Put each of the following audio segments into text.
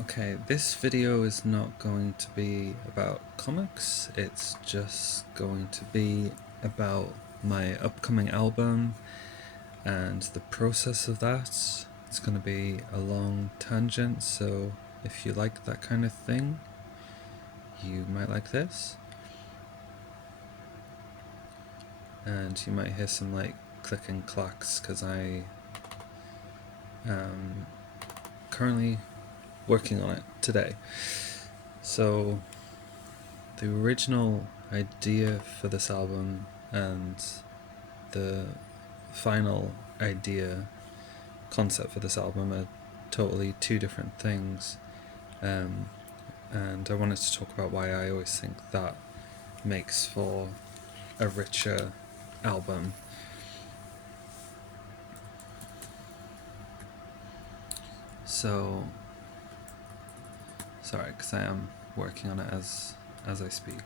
Okay, this video is not going to be about comics, it's just going to be about my upcoming album and the process of that. It's going to be a long tangent, so if you like that kind of thing, you might like this. And you might hear some like click and clacks because I am currently working on it today. So the original idea for this album and the final idea concept for this album are totally two different things, and I wanted to talk about why I always think that makes for a richer album. So sorry, because I am working on it as I speak.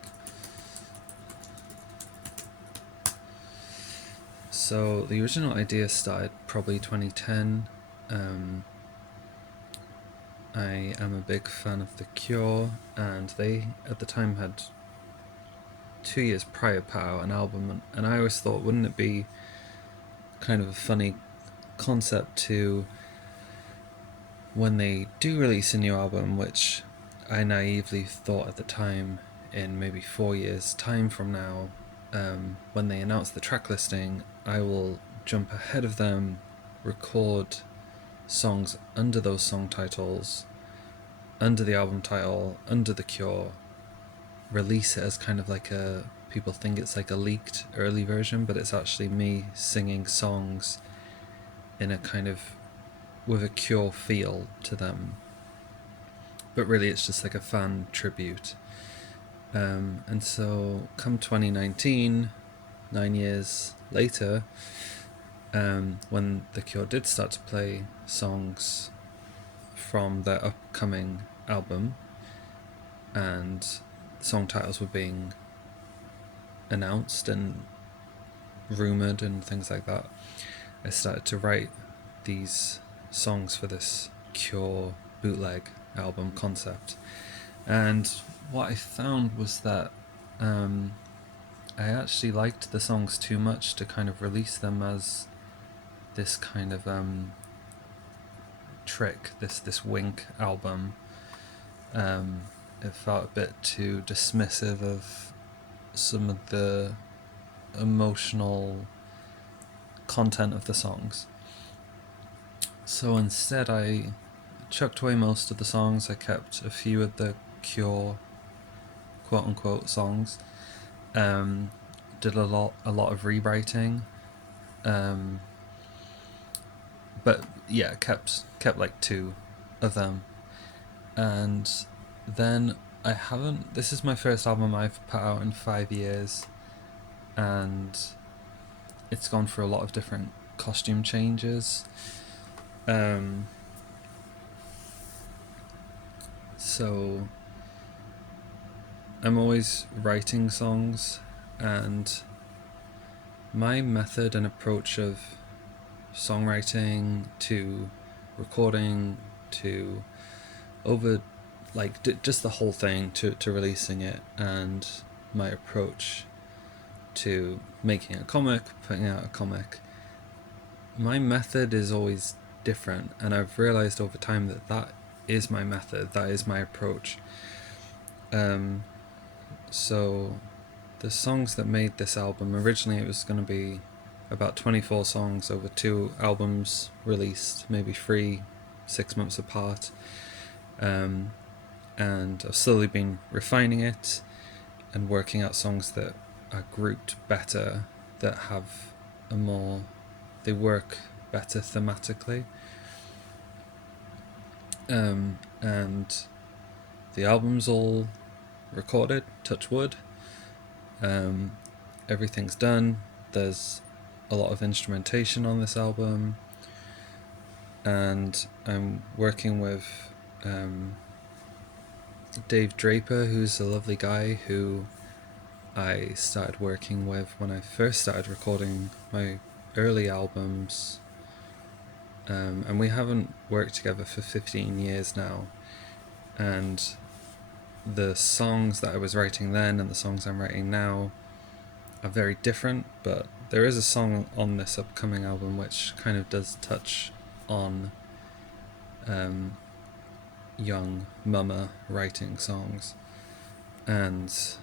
So the original idea started probably 2010. I am a big fan of The Cure, and they at the time had 2 years prior put out an album, and I always thought, wouldn't it be kind of a funny concept to, when they do release a new album, which I naively thought at the time, in maybe 4 years' time from now, when they announce the track listing, I will jump ahead of them, record songs under those song titles, under the album title, under The Cure, release it as kind of like a, people think it's like a leaked early version, but it's actually me singing songs in a kind of, with a Cure feel to them, but really it's just like a fan tribute. And so come 2019, 9 years later, when The Cure did start to play songs from their upcoming album and song titles were being announced and rumoured and things like that, I started to write these songs for this Cure bootleg album concept. And what I found was that I actually liked the songs too much to kind of release them as this kind of trick, this wink album. It felt a bit too dismissive of some of the emotional content of the songs. So instead, I chucked away most of the songs. I kept a few of the Cure quote unquote songs. Did a lot of rewriting. But yeah, kept like two of them. And then I haven't, this is my first album I've put out in 5 years, and it's gone through a lot of different costume changes. So I'm always writing songs, and my method and approach of songwriting to recording to over, like just the whole thing to releasing it, and my approach to making a comic, putting out a comic, my method is always different, and I've realized over time that that is my method, that is my approach. So the songs that made this album, originally it was going to be about 24 songs over 2 albums released, maybe 3, 6 months apart. And I've slowly been refining it and working out songs that are grouped better, that have a more, they work better thematically. And the album's all recorded, touch wood. Everything's done. There's a lot of instrumentation on this album, and I'm working with Dave Draper, who's a lovely guy who I started working with when I first started recording my early albums. And we haven't worked together for 15 years now. and the songs that I was writing then and the songs I'm writing now are very different, but there is a song on this upcoming album which kind of does touch on young mama writing songs and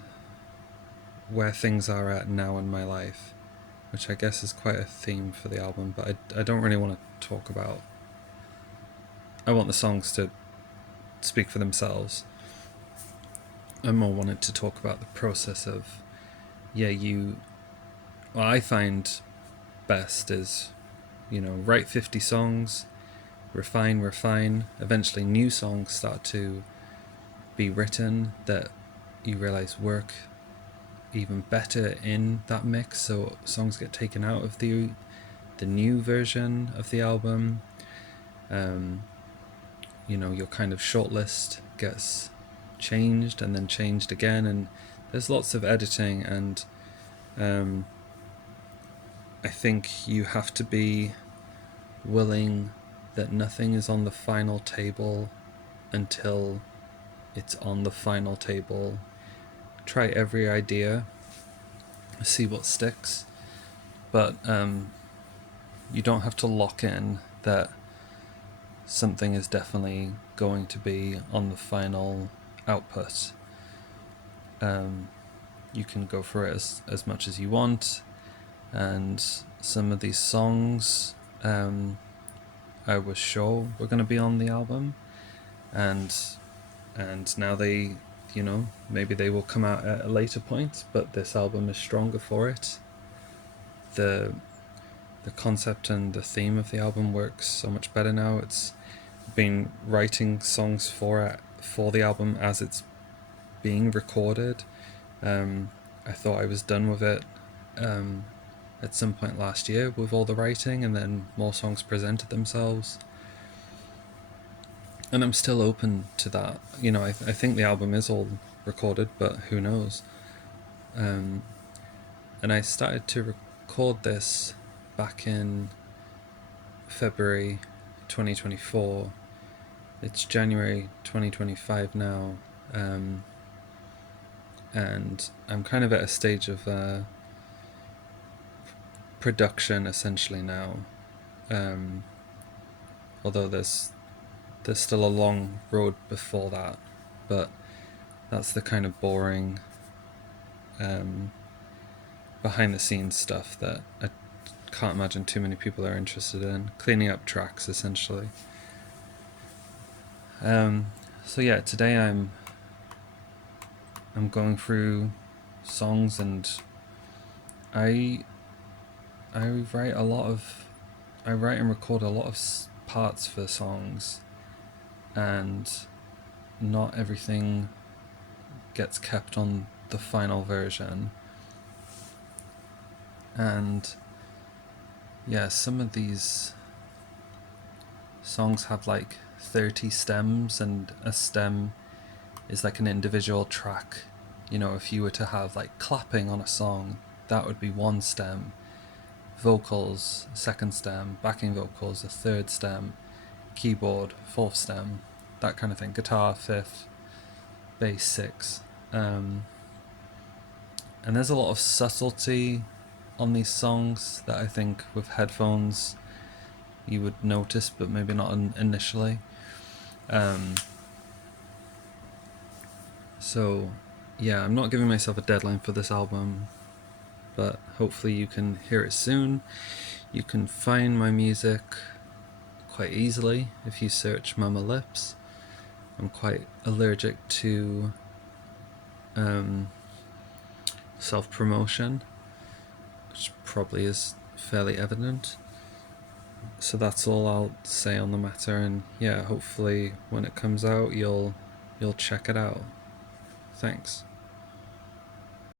where things are at now in my life, which I guess is quite a theme for the album, but I don't really want to talk about. I want the songs to speak for themselves. I more wanted to talk about the process of, what I find best is, write 50 songs, refine, eventually new songs start to be written that you realize work even better in that mix, so songs get taken out of the new version of the album. Your kind of shortlist gets changed and then changed again, and there's lots of editing, and I think you have to be willing that nothing is on the final table until it's on the final table. Try every idea, see what sticks, but you don't have to lock in that something is definitely going to be on the final output. You can go for it as much as you want, and some of these songs I was sure were going to be on the album, and now they, maybe they will come out at a later point, but this album is stronger for it. The concept and the theme of the album works so much better now. It's been writing songs for the album as it's being recorded. I thought I was done with it at some point last year with all the writing, and then more songs presented themselves. And I'm still open to that. I think the album is all recorded, but who knows? And I started to record this back in February 2024. It's January 2025 now, and I'm kind of at a stage of production essentially now, although there's still a long road before that, but that's the kind of boring behind the scenes stuff that I can't imagine too many people are interested in, cleaning up tracks essentially. So yeah, today I'm going through songs, and I write and record a lot of parts for songs, and not everything gets kept on the final version. And yeah, some of these songs have like 30 stems, and a stem is like an individual track. If you were to have like clapping on a song, that would be one stem. Vocals, second stem. Backing vocals, a third stem. Keyboard, fourth stem. That kind of thing. Guitar, fifth. Bass, sixth. And there's a lot of subtlety on these songs that I think with headphones you would notice, but maybe not initially. So yeah, I'm not giving myself a deadline for this album, but hopefully you can hear it soon. You can find my music quite easily if you search Mama Lips. I'm quite allergic to self-promotion, which probably is fairly evident. So that's all I'll say on the matter, and yeah, hopefully when it comes out you'll check it out. Thanks.